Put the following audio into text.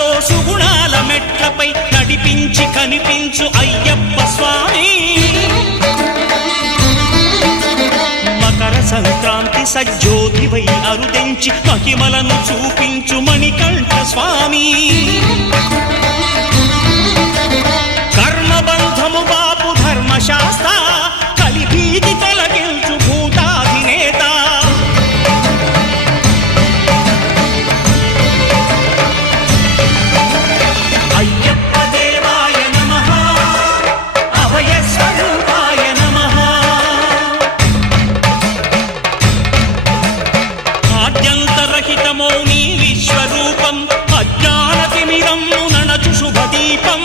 సుఖాలతో సుగుణాల మెట్లపై నడిపించి కనిపించు అయ్యప్ప స్వామి. మకర సంక్రాంతి సజ్జోతివై అరుదెంచి మహిమలను చూపించు మణికంఠ స్వామి. కర్మబంధము బాపు ధర్మశాస్త్ర కలిభీతి తొలగించు భూతాధినేత. అయ్యప్ప దేవాయ నమః, అభయ స్వరూపాయ నమః. ఆద్యంతరహితమో నీ విశ్వరూపం, అజ్ఞానతిమిరం నణచు శుభదీపం.